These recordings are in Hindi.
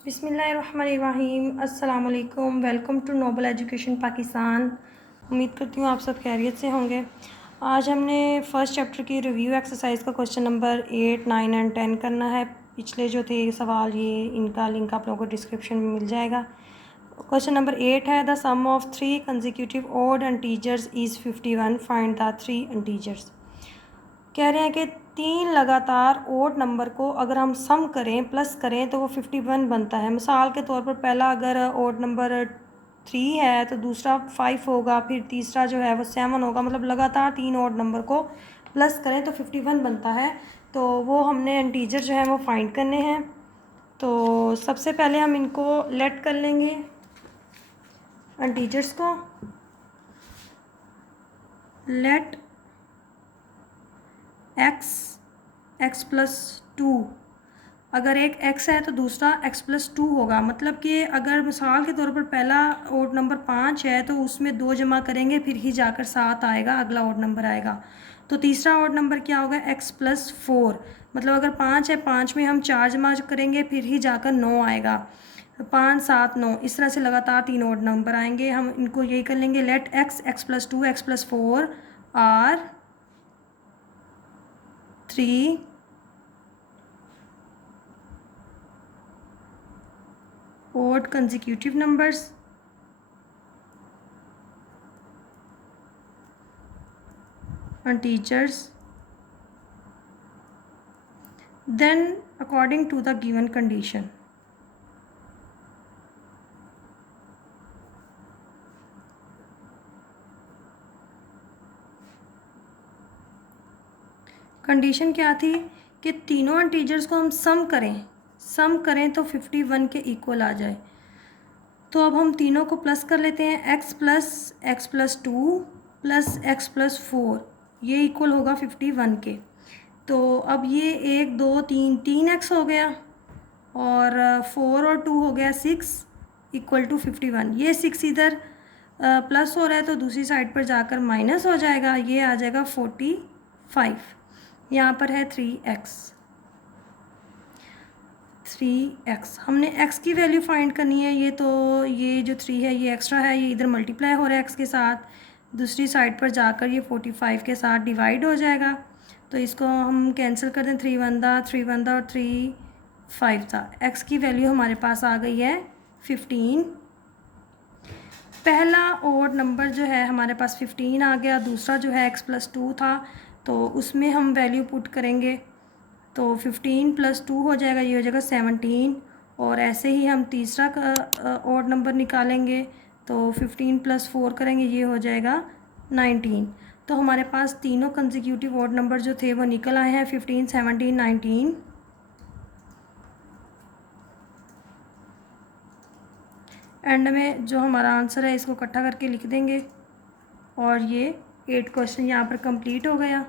बिस्मिल्लाहिर्रहमानिर्रहीम। अस्सलाम वालेकुम। Welcome to Noble Education Pakistan. उम्मीद करती हूँ आप सब खैरियत से होंगे। आज हमने फ़र्स्ट चैप्टर की रिव्यू एक्सरसाइज का क्वेश्चन नंबर 8, 9 एंड 10 करना है। पिछले जो थे सवाल ये इनका लिंक आप लोगों को डिस्क्रिप्शन में मिल जाएगा। क्वेश्चन नंबर 8 है the sum of 3 consecutive odd integers is 51, find the 3 integers. कह रहे हैं कि 3 लगातार ओड नंबर को अगर हम सम करें प्लस करें तो वो 51 बनता है। मिसाल के तौर पर पहला अगर ओड नंबर 3 है तो दूसरा 5 होगा, फिर तीसरा जो है वो 7 होगा। मतलब लगातार 3 ओड नंबर को प्लस करें तो 51 बनता है। तो वो हमने इंटीजर जो है वो फाइंड करने हैं। तो सबसे पहले हम इनको लेट कर लेंगे इंटीजर्स को। Let X plus 2। अगर एक x है तो दूसरा x प्लस 2 होगा। मतलब कि अगर मिसाल के तौर पर पहला ओड नंबर 5 है तो उसमें 2 जमा करेंगे फिर ही जाकर 7 आएगा, अगला ओड नंबर आएगा। तो तीसरा ओड नंबर क्या होगा? x plus 4। मतलब अगर 5 है, 5 में हम 4 जमा करेंगे फिर ही जाकर 9 आएगा। 5, 7, 9 इस तरह से लगातार 3 ओड नंबर आएंगे। हम इनको यही कर लेंगे let x plus 2, x plus 4 are 3 odd consecutive numbers integers then according to the given condition। Condition क्या थी कि तीनों इंटीजर्स को हम सम करें तो 51 के इक्वल आ जाए। तो अब हम तीनों को प्लस कर लेते हैं। x plus 2 plus x plus 4 ये इक्वल होगा 51 के। तो अब ये 1, 2, 3, 3x हो गया और 4 और 2 हो गया 6 इक्वल टू 51। ये 6 इधर प्लस हो रहा है तो दूसरी साइड पर जाकर माइनस हो जाएगा, ये आ जाएगा 45। यहाँ पर है 3x। हमने x की वैल्यू फाइंड करनी है। ये जो 3 है ये एक्स्ट्रा है, ये इधर मल्टीप्लाई हो रहा है x के साथ, दूसरी साइड पर जाकर ये 45 के साथ डिवाइड हो जाएगा। तो इसको हम कैंसिल कर दें, 3 1 और 3 5 था। x की वैल्यू हमारे पास आ गई है 15। पहला ओड नंबर जो है हमारे पास 15 आ गया। दूसरा जो है x प्लस 2 था तो उसमें हम वैल्यू पुट करेंगे तो 15 प्लस 2 हो जाएगा, ये हो जाएगा 17। और ऐसे ही हम तीसरा का ओड नंबर निकालेंगे तो 15 प्लस 4 करेंगे, ये हो जाएगा 19। तो हमारे पास तीनों कंसेक्यूटिव ओड नंबर जो थे वो निकल आए हैं 15, 17, 19। एंड में जो हमारा आंसर है इसको इकट्ठा करके लिख देंगे और ये 8 क्वेश्चन यहाँ पर कंप्लीट हो गया।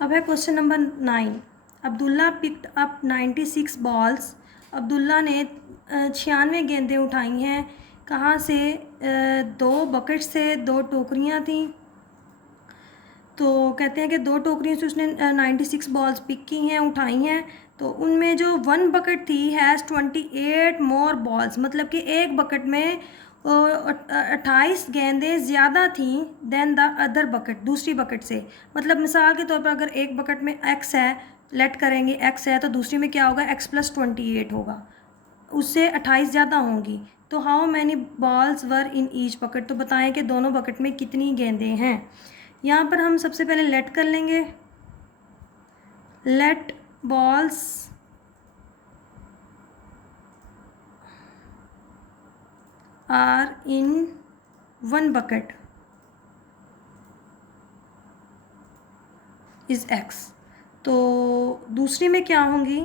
अब है question number 9। Abdullah picked up 96 balls. Abdullah ने 96 गेंदें उठाई हैं। कहाँ से? 2 बकेट से 2 टोकरियाँ थीं। तो कहते हैं कि 2 टोकरियों से उसने 96 बॉल्स पिक की हैं, उठाई हैं। तो उनमें जो 1 बकेट थी हैज़ 28 मोर बॉल्स। मतलब कि एक बकेट में 28 गेंदें ज़्यादा थीं देन द अदर बकेट, दूसरी बकेट से। मतलब मिसाल के तौर पर अगर एक बकेट में x है, लेट करेंगे x है, तो दूसरी में क्या होगा? x प्लस 28 होगा, उससे 28 ज़्यादा होंगी। तो how many balls were in each bucket. तो बताएं कि दोनों बकेट में कितनी गेंदें हैं। यहाँ पर हम सबसे पहले लेट कर लेंगे। Let balls are in 1 bucket is x। तो दूसरी में क्या होंगी?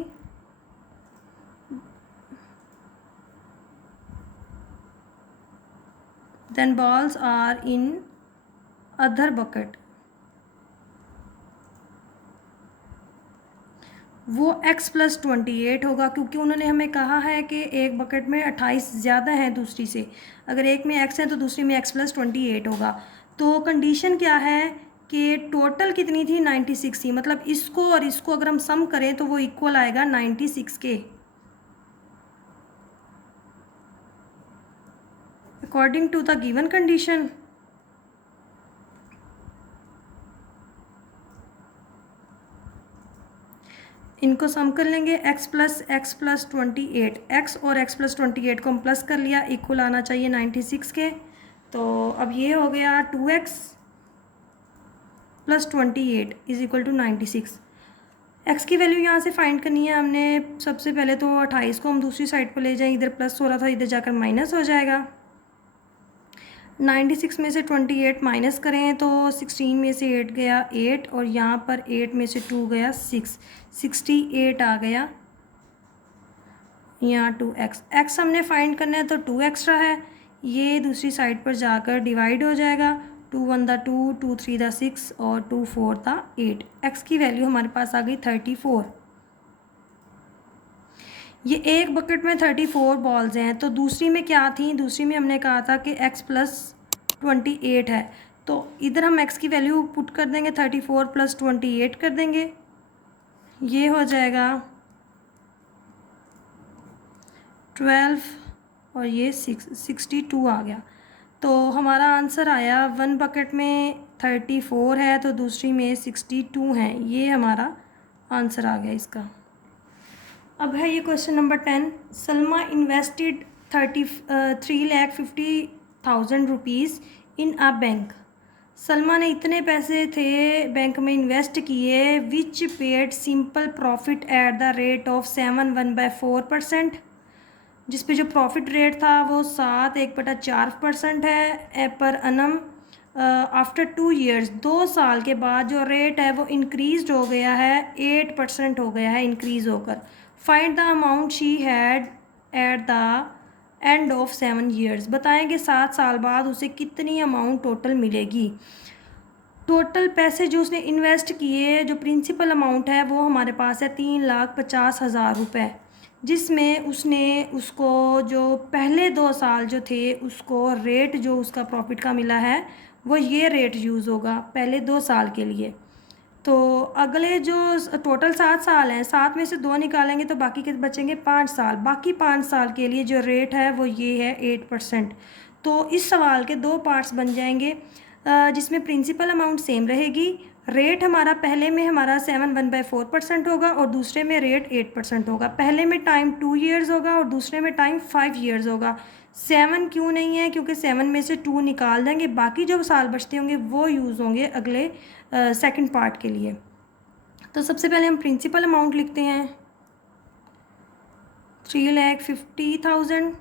Then balls are in other bucket, वो x प्लस 28 होगा क्योंकि उन्होंने हमें कहा है कि एक बकेट में 28 ज़्यादा है दूसरी से। अगर एक में x है तो दूसरी में x प्लस 28 होगा। तो कंडीशन क्या है कि टोटल कितनी थी? 96 थी। मतलब इसको और इसको अगर हम सम करें तो वो इक्वल आएगा 96 के। According to the given condition, इनको सम कर लेंगे। x प्लस 28, एक्स और x प्लस 28 को हम प्लस कर लिया, इक्वल आना चाहिए 96 के। तो अब ये हो गया 2x plus 28 is equal to 96। x की वैल्यू यहाँ से फाइंड करनी है हमने। सबसे पहले तो 28 को हम दूसरी साइड पर ले जाएं, इधर प्लस हो रहा था इधर जाकर माइनस हो जाएगा। 96 में से 28 माइनस करें तो 16 में से 8 गया 8, और यहाँ पर 8 में से 2 गया 6, 68 आ गया। यहाँ 2x हमने फाइंड करना है तो 2 एक्स्ट्रा है, ये दूसरी साइड पर जाकर डिवाइड हो जाएगा। 2 1 दा 2, 2 3 दा 6 और 2 4 दा 8। x की वैल्यू हमारे पास आ गई 34। ये एक बकेट में 34 बॉल्स हैं, तो दूसरी में क्या थी, दूसरी में हमने कहा था कि x प्लस 28 है, तो इधर हम x की वैल्यू पुट कर देंगे 34 प्लस 28 कर देंगे, ये हो जाएगा 12 और ये 62 आ गया। तो हमारा आंसर आया, वन बकेट में 34 है तो दूसरी में 62 है, ये हमारा आंसर आ गया इसका। अब है ये question number 10। Salma invested 3,50,000 rupees in a bank. Salma ने इतने पैसे थे बैंक में इन्वेस्ट किए, which paid simple profit at the rate of 7/4%, जिस पे जो प्रॉफिट रेट था वो 7/4% है पर अनम। आफ्टर 2 ईयर्स, 2 साल के बाद जो रेट है वो इंक्रीज हो गया है, 8% हो गया है इंक्रीज़ होकर। Find the amount she had at the end of 7 years. बताएंगे 7 साल बाद उसे कितनी अमाउंट टोटल मिलेगी। टोटल पैसे जो उसने इन्वेस्ट किए, जो प्रिंसिपल अमाउंट है वो हमारे पास है 3,50,000 रुपये, जिसमें उसने उसको जो पहले 2 साल जो थे उसको रेट जो उसका प्रॉफिट का मिला है वो ये रेट यूज़ होगा पहले 2 साल के लिए। तो अगले जो टोटल 7 साल हैं, 7 में से 2 निकालेंगे तो बाकी के बचेंगे 5 साल। बाकी 5 साल के लिए जो रेट है वो ये है 8%। तो इस सवाल के 2 पार्ट्स बन जाएंगे, जिसमें प्रिंसिपल अमाउंट सेम रहेगी। रेट हमारा पहले में हमारा 7/4% होगा और दूसरे में रेट 8% होगा। पहले में टाइम 2 ईयर्स होगा और दूसरे में टाइम 5 ईयर्स होगा। 7 क्यों नहीं है, क्योंकि 7 में से 2 निकाल देंगे, बाकी जो साल बचते होंगे वो यूज़ होंगे अगले सेकंड पार्ट के लिए। तो सबसे पहले हम प्रिंसिपल अमाउंट लिखते हैं 3,50,000।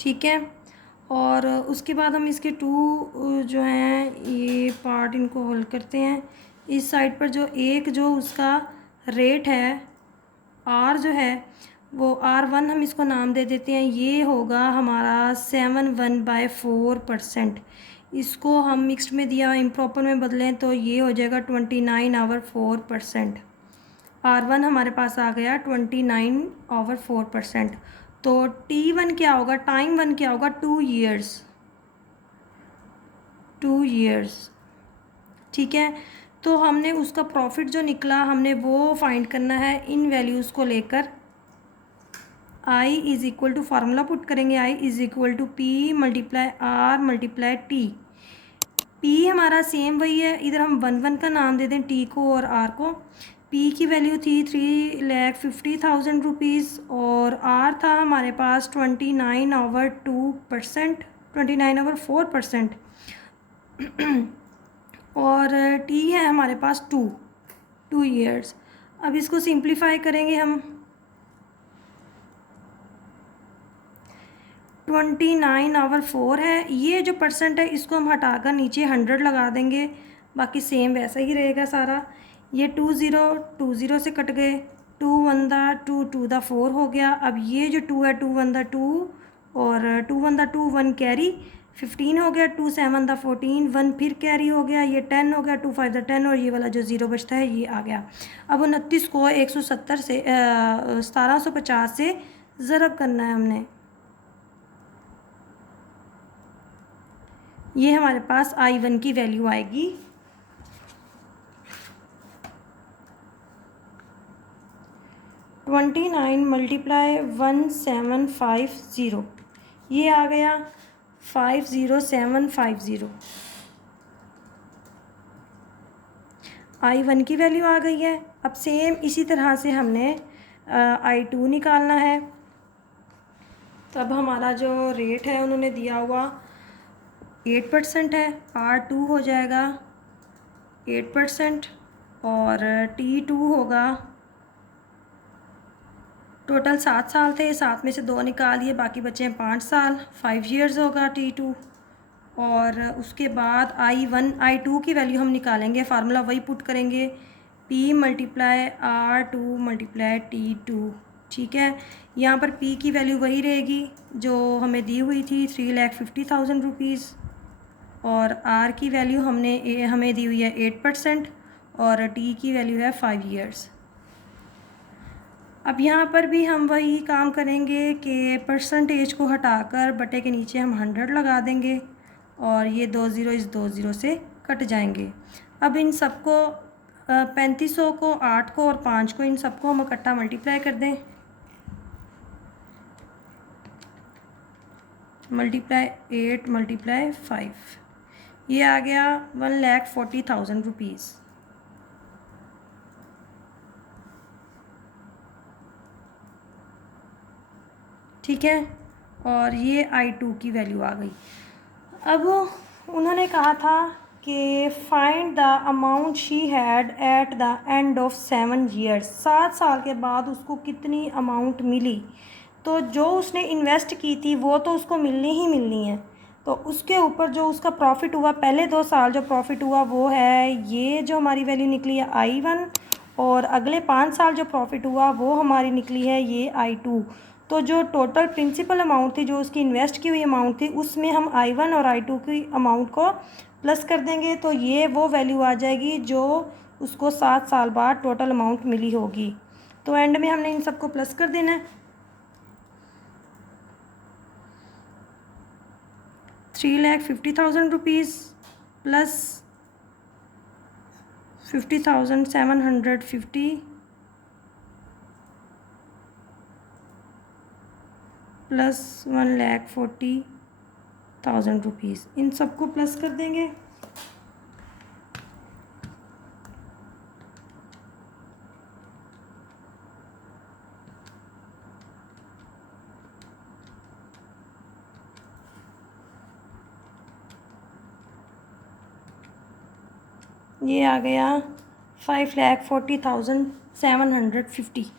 ठीक है, और उसके बाद हम इसके 2 जो हैं ये पार्ट इनको हल करते हैं। इस साइड पर जो एक जो उसका रेट है R जो है वो R1 हम इसको नाम दे देते हैं, ये होगा हमारा 7/4%। इसको हम मिक्स्ड में दिया इम्प्रॉपर में बदलें तो ये हो जाएगा 29/4%। R1 हमारे पास आ गया 29/4%। तो T1 क्या होगा, टाइम 1 क्या होगा, 2 ईयर्स, 2 ईयर्स। ठीक है, तो हमने उसका प्रॉफिट जो निकला हमने वो फाइंड करना है इन वैल्यूज़ को लेकर। I is equal to formula put करेंगे, I is equal to P multiply R multiply T। P हमारा सेम वही है, इधर हम 1 का नाम दे दें T को और R को। P की वैल्यू थी 3,50,000 रुपीज़ और R था हमारे पास 29/2%, 29/4%। और T है हमारे पास 2 ईयर्स। अब इसको सिंप्लीफाई करेंगे हम, 29/4 है, ये जो परसेंट है इसको हम हटाकर नीचे 100 लगा देंगे, बाकी सेम वैसा ही रहेगा सारा। ये 2 0 से कट गए, 2 1 दा 2, 2 दा 4 हो गया। अब ये जो 2 है 2 1 दा 2 और 2 1 दा 2 1 कैरी 15 हो गया, 2 7 दा 14 1 फिर कैरी हो गया, ये 10 हो गया, 2 5 दा 10 और ये वाला जो 0 बचता है ये आ गया। अब 29 को 170 से 1750 से ज़रब करना है हमने। ये हमारे पास I1 की वैल्यू आएगी 29 मल्टीप्लाई 1750, ये आ गया 50750। I1 की वैल्यू आ गई है। अब सेम इसी तरह से हमने I2 निकालना है। तो अब हमारा जो रेट है उन्होंने दिया हुआ 8% है, R2 हो जाएगा 8% और T2 होगा, टोटल 7 साल थे, 7 में से 2 निकाल दिए, बाकी बचे हैं 5 साल, 5 ईयर्स होगा T2। और उसके बाद I2 की वैल्यू हम निकालेंगे, फार्मूला वही पुट करेंगे, P multiply R2 multiply T2। ठीक है, यहाँ पर P की वैल्यू वही रहेगी जो हमें दी हुई थी 3,50,000 रुपीज़, और R की वैल्यू हमें दी हुई है 8% और T की वैल्यू है 5 ईयर्स। अब यहाँ पर भी हम वही काम करेंगे कि परसेंटेज को हटाकर बटे के नीचे हम 100 लगा देंगे और ये 2 ज़ीरो इस 2 ज़ीरो से कट जाएंगे। अब इन सबको 3500 को, 8 को और 5 को, इन सबको हम इकट्ठा मल्टीप्लाई कर दें। मल्टीप्लाई 8 मल्टीप्लाई 5, ये आ गया 1,40,000 रुपीज़। ठीक है, और ये I2 की वैल्यू आ गई। अब उन्होंने कहा था कि find the amount she had at the end of 7 years, 7 साल के बाद उसको कितनी अमाउंट मिली। तो जो उसने इन्वेस्ट की थी वो तो उसको मिलनी ही मिलनी है, तो उसके ऊपर जो उसका प्रॉफिट हुआ पहले 2 साल जो प्रॉफिट हुआ वो है ये जो हमारी वैल्यू निकली है I1, और अगले 5 साल जो प्रॉफिट हुआ वो हमारी निकली है ये I2। तो जो टोटल प्रिंसिपल अमाउंट थी, जो उसकी इन्वेस्ट की हुई अमाउंट थी, उसमें हम I1 और I2 की अमाउंट को प्लस कर देंगे, तो ये वो वैल्यू आ जाएगी जो उसको 7 साल बाद टोटल अमाउंट मिली होगी। तो एंड में हमने इन सबको प्लस कर देना है। 3,50,000 रुपीज़ प्लस 50,750 प्लस 1,40,000 रुपीज़, इन सबको प्लस कर देंगे। ये आ गया 5,40,750।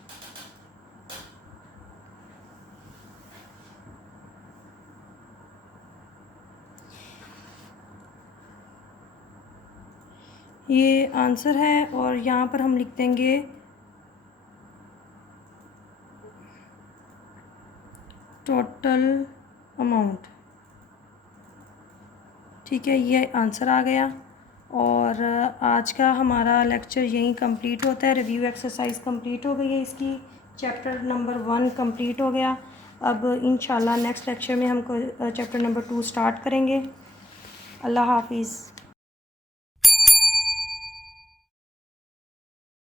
ये आंसर है, और यहाँ पर हम लिख देंगे टोटल अमाउंट। ठीक है, ये आंसर आ गया। और आज का हमारा लेक्चर यहीं कंप्लीट होता है। रिव्यू एक्सरसाइज कंप्लीट हो गई है इसकी, चैप्टर नंबर 1 कंप्लीट हो गया। अब इंशाल्लाह नेक्स्ट लेक्चर में हम चैप्टर नंबर 2 स्टार्ट करेंगे। अल्लाह हाफिज़।